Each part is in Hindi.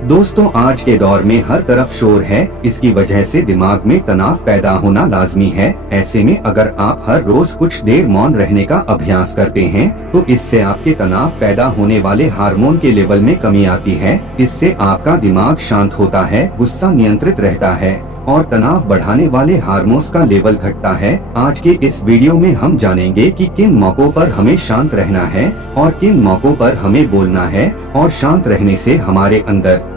दोस्तों, आज के दौर में हर तरफ शोर है। इसकी वजह से दिमाग में तनाव पैदा होना लाजमी है। ऐसे में अगर आप हर रोज कुछ देर मौन रहने का अभ्यास करते हैं तो इससे आपके तनाव पैदा होने वाले हार्मोन के लेवल में कमी आती है। इससे आपका दिमाग शांत होता है, गुस्सा नियंत्रित रहता है और तनाव बढ़ाने वाले हार्मोन्स का लेवल घटता है। आज के इस वीडियो में हम जानेंगे कि किन मौकों पर हमें शांत रहना है और किन मौकों पर हमें बोलना है और शांत रहने से हमारे अंदर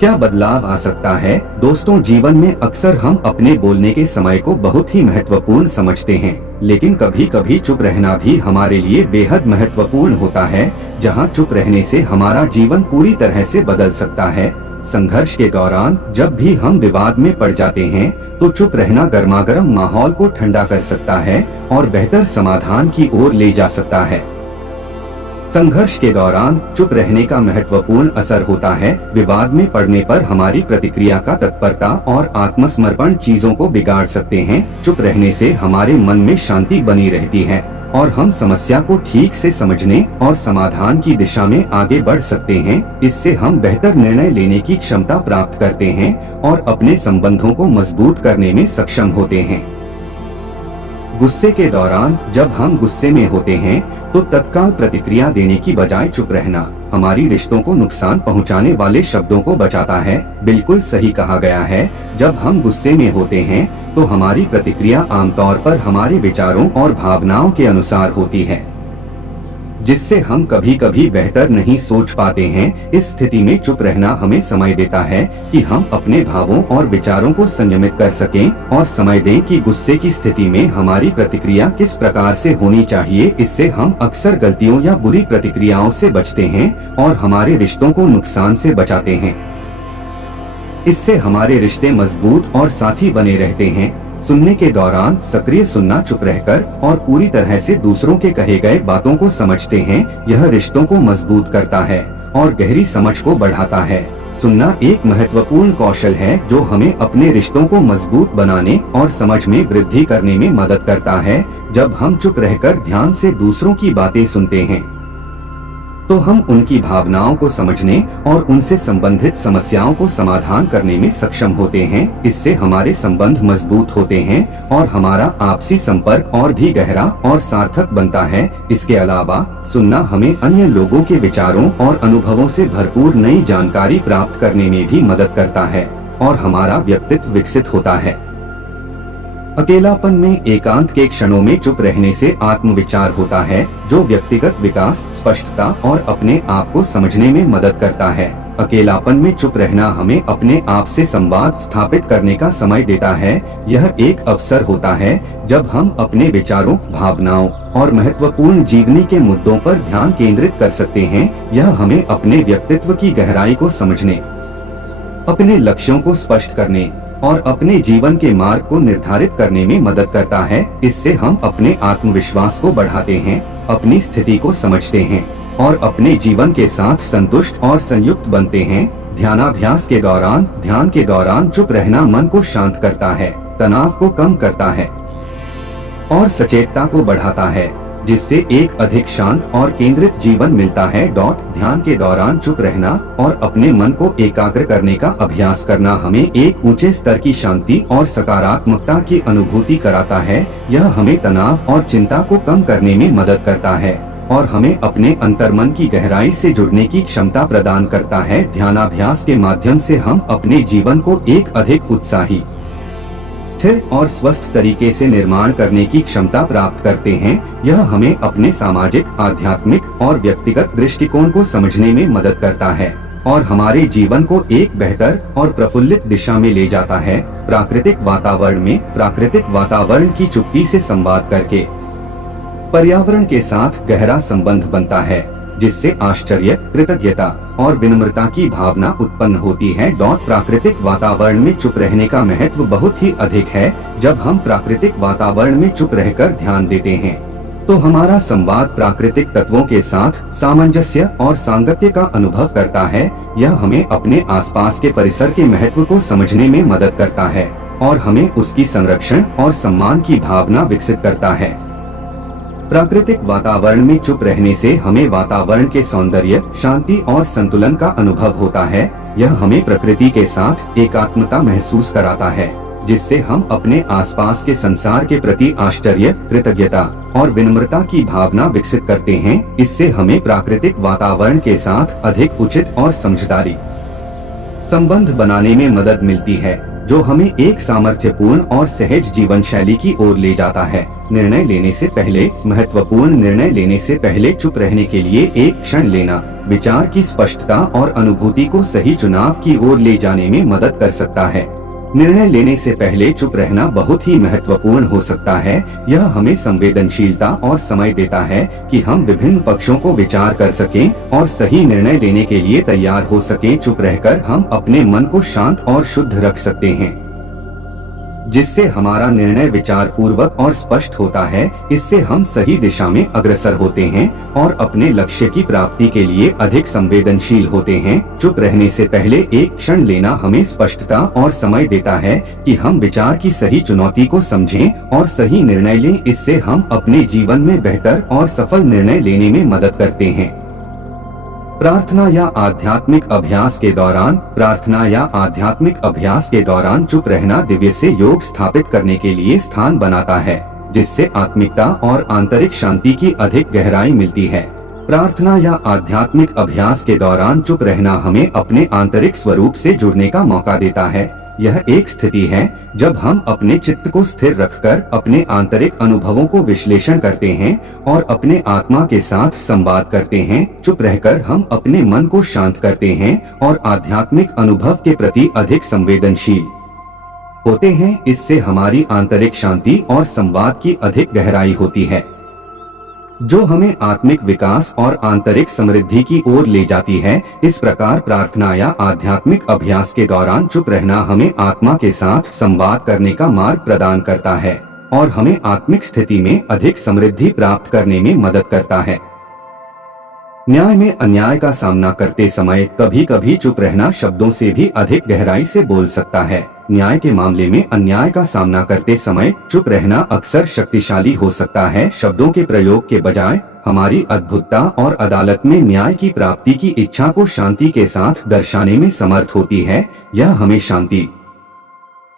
क्या बदलाव आ सकता है। दोस्तों, जीवन में अक्सर हम अपने बोलने के समय को बहुत ही महत्वपूर्ण समझते हैं, लेकिन कभी कभी चुप रहना भी हमारे लिए बेहद महत्वपूर्ण होता है। जहां चुप रहने से हमारा जीवन पूरी तरह से बदल सकता है। संघर्ष के दौरान जब भी हम विवाद में पड़ जाते हैं तो चुप रहना गर्मागर्म माहौल को ठंडा कर सकता है और बेहतर समाधान की ओर ले जा सकता है। संघर्ष के दौरान चुप रहने का महत्वपूर्ण असर होता है। विवाद में पड़ने पर हमारी प्रतिक्रिया का तत्परता और आत्मसमर्पण चीजों को बिगाड़ सकते हैं। चुप रहने से हमारे मन में शांति बनी रहती है और हम समस्या को ठीक से समझने और समाधान की दिशा में आगे बढ़ सकते हैं। इससे हम बेहतर निर्णय लेने की क्षमता प्राप्त करते हैं और अपने संबंधों को मजबूत करने में सक्षम होते हैं। गुस्से के दौरान जब हम गुस्से में होते हैं तो तत्काल प्रतिक्रिया देने की बजाय चुप रहना हमारी रिश्तों को नुकसान पहुंचाने वाले शब्दों को बचाता है। बिल्कुल सही कहा गया है। जब हम गुस्से में होते हैं तो हमारी प्रतिक्रिया आमतौर पर हमारे विचारों और भावनाओं के अनुसार होती है, जिससे हम कभी कभी बेहतर नहीं सोच पाते हैं। इस स्थिति में चुप रहना हमें समय देता है कि हम अपने भावों और विचारों को संयमित कर सकें और समय दें कि गुस्से की स्थिति में हमारी प्रतिक्रिया किस प्रकार से होनी चाहिए। इससे हम अक्सर गलतियों या बुरी प्रतिक्रियाओं से बचते हैं और हमारे रिश्तों को नुकसान से बचाते हैं। इससे हमारे रिश्ते मजबूत और साथी बने रहते हैं। सुनने के दौरान सक्रिय सुनना, चुप रहकर और पूरी तरह से दूसरों के कहे गए बातों को समझते हैं, यह रिश्तों को मजबूत करता है और गहरी समझ को बढ़ाता है। सुनना एक महत्वपूर्ण कौशल है जो हमें अपने रिश्तों को मजबूत बनाने और समझ में वृद्धि करने में मदद करता है। जब हम चुप रहकर ध्यान से दूसरों की बातें सुनते हैं तो हम उनकी भावनाओं को समझने और उनसे संबंधित समस्याओं को समाधान करने में सक्षम होते हैं। इससे हमारे संबंध मजबूत होते हैं और हमारा आपसी संपर्क और भी गहरा और सार्थक बनता है। इसके अलावा सुनना हमें अन्य लोगों के विचारों और अनुभवों से भरपूर नई जानकारी प्राप्त करने में भी मदद करता है और हमारा व्यक्तित्व विकसित होता है। अकेलापन में एकांत के क्षणों में चुप रहने से आत्मविचार होता है, जो व्यक्तिगत विकास, स्पष्टता और अपने आप को समझने में मदद करता है। अकेलापन में चुप रहना हमें अपने आप से संवाद स्थापित करने का समय देता है। यह एक अवसर होता है जब हम अपने विचारों, भावनाओं और महत्वपूर्ण जीवनी के मुद्दों पर ध्यान केंद्रित कर सकते हैं। यह हमें अपने व्यक्तित्व की गहराई को समझने, अपने लक्ष्यों को स्पष्ट करने और अपने जीवन के मार्ग को निर्धारित करने में मदद करता है। इससे हम अपने आत्मविश्वास को बढ़ाते हैं, अपनी स्थिति को समझते हैं और अपने जीवन के साथ संतुष्ट और संयुक्त बनते हैं। ध्यानाभ्यास के दौरान, ध्यान के दौरान चुप रहना मन को शांत करता है, तनाव को कम करता है और सचेतता को बढ़ाता है, जिससे एक अधिक शांत और केंद्रित जीवन मिलता है। ध्यान के दौरान चुप रहना और अपने मन को एकाग्र करने का अभ्यास करना हमें एक ऊंचे स्तर की शांति और सकारात्मकता की अनुभूति कराता है। यह हमें तनाव और चिंता को कम करने में मदद करता है और हमें अपने अंतर्मन की गहराई से जुड़ने की क्षमता प्रदान करता है। ध्यानाभ्यास के माध्यम से हम अपने जीवन को एक अधिक उत्साही, स्थिर और स्वस्थ तरीके से निर्माण करने की क्षमता प्राप्त करते हैं। यह हमें अपने सामाजिक, आध्यात्मिक और व्यक्तिगत दृष्टिकोण को समझने में मदद करता है और हमारे जीवन को एक बेहतर और प्रफुल्लित दिशा में ले जाता है। प्राकृतिक वातावरण की चुप्पी से संवाद करके पर्यावरण के साथ गहरा संबंध बनता है, जिससे आश्चर्य, कृतज्ञता और विनम्रता की भावना उत्पन्न होती है। प्राकृतिक वातावरण में चुप रहने का महत्व बहुत ही अधिक है। जब हम प्राकृतिक वातावरण में चुप रहकर ध्यान देते हैं तो हमारा संवाद प्राकृतिक तत्वों के साथ सामंजस्य और सांगत्य का अनुभव करता है। यह हमें अपने आसपास के परिसर के महत्व को समझने में मदद करता है और हमें उसकी संरक्षण और सम्मान की भावना विकसित करता है। प्राकृतिक वातावरण में चुप रहने से हमें वातावरण के सौंदर्य, शांति और संतुलन का अनुभव होता है। यह हमें प्रकृति के साथ एकात्मता महसूस कराता है, जिससे हम अपने आसपास के संसार के प्रति आश्चर्य, कृतज्ञता और विनम्रता की भावना विकसित करते हैं। इससे हमें प्राकृतिक वातावरण के साथ अधिक उचित और समझदारी संबंध बनाने में मदद मिलती है, जो हमें एक सामर्थ्यपूर्ण और सहज जीवन शैली की ओर ले जाता है। निर्णय लेने से पहले, महत्वपूर्ण निर्णय लेने से पहले चुप रहने के लिए एक क्षण लेना विचार की स्पष्टता और अनुभूति को सही चुनाव की ओर ले जाने में मदद कर सकता है। निर्णय लेने से पहले चुप रहना बहुत ही महत्वपूर्ण हो सकता है। यह हमें संवेदनशीलता और समय देता है कि हम विभिन्न पक्षों को विचार कर सकें और सही निर्णय लेने के लिए तैयार हो सकें। चुप रहकर हम अपने मन को शांत और शुद्ध रख सकते हैं, जिससे हमारा निर्णय विचार पूर्वक और स्पष्ट होता है। इससे हम सही दिशा में अग्रसर होते हैं और अपने लक्ष्य की प्राप्ति के लिए अधिक संवेदनशील होते हैं। चुप रहने से पहले एक क्षण लेना हमें स्पष्टता और समय देता है कि हम विचार की सही चुनौती को समझें और सही निर्णय लें। इससे हम अपने जीवन में बेहतर और सफल निर्णय लेने में मदद करते हैं। प्रार्थना या आध्यात्मिक अभ्यास के दौरान चुप रहना दिव्य से योग स्थापित करने के लिए स्थान बनाता है, जिससे आत्मिकता और आंतरिक शांति की अधिक गहराई मिलती है। प्रार्थना या आध्यात्मिक अभ्यास के दौरान चुप रहना हमें अपने आंतरिक स्वरूप से जुड़ने का मौका देता है। यह एक स्थिति है जब हम अपने चित्त को स्थिर रखकर अपने आंतरिक अनुभवों को विश्लेषण करते हैं और अपने आत्मा के साथ संवाद करते हैं। चुप रहकर हम अपने मन को शांत करते हैं और आध्यात्मिक अनुभव के प्रति अधिक संवेदनशील होते हैं। इससे हमारी आंतरिक शांति और संवाद की अधिक गहराई होती है, जो हमें आत्मिक विकास और आंतरिक समृद्धि की ओर ले जाती है। इस प्रकार प्रार्थना या आध्यात्मिक अभ्यास के दौरान चुप रहना हमें आत्मा के साथ संवाद करने का मार्ग प्रदान करता है और हमें आत्मिक स्थिति में अधिक समृद्धि प्राप्त करने में मदद करता है। न्याय में अन्याय का सामना करते समय कभी कभी चुप रहना शब्दों से भी अधिक गहराई से बोल सकता है। न्याय के मामले में अन्याय का सामना करते समय चुप रहना अक्सर शक्तिशाली हो सकता है। शब्दों के प्रयोग के बजाय हमारी अद्भुतता और अदालत में न्याय की प्राप्ति की इच्छा को शांति के साथ दर्शाने में समर्थ होती है। यह हमें शांति,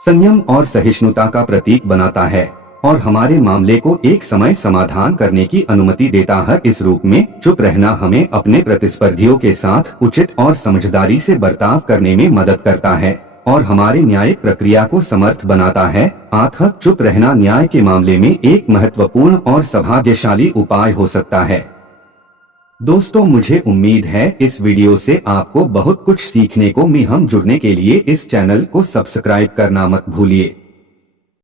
संयम और सहिष्णुता का प्रतीक बनाता है और हमारे मामले को एक समय समाधान करने की अनुमति देता है। इस रूप में चुप रहना हमें अपने प्रतिस्पर्धियों के साथ उचित और समझदारी से बर्ताव करने में मदद करता है और हमारे न्यायिक प्रक्रिया को समर्थ बनाता है। अतः चुप रहना न्याय के मामले में एक महत्वपूर्ण और सौभाग्यशाली उपाय हो सकता है। दोस्तों, मुझे उम्मीद है इस वीडियो से आपको बहुत कुछ सीखने को मिला। जुड़ने के लिए इस चैनल को सब्सक्राइब करना मत भूलिए।